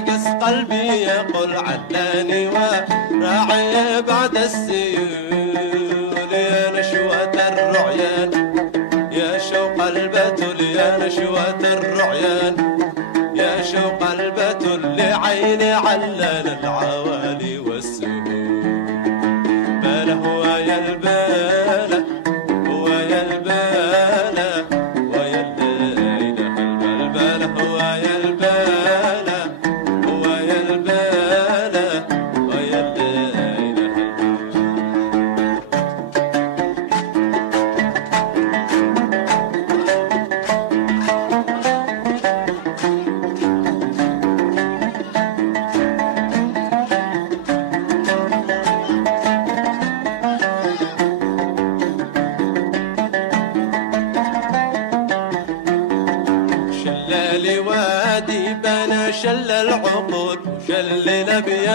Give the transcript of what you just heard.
قس قلبي يقول علاني وراعي بعد السيول. يا نشوة الرعيان يا شوق البتول، يا نشوة الرعيان يا شوق البتول، لعيني علان العوالي والسهول. باله ويا الباله ويا الباله ويا الليله الباله ويا الباله ويا الباله ويا الليله. شلالي وادي بنا شل العقول وشل الابيان.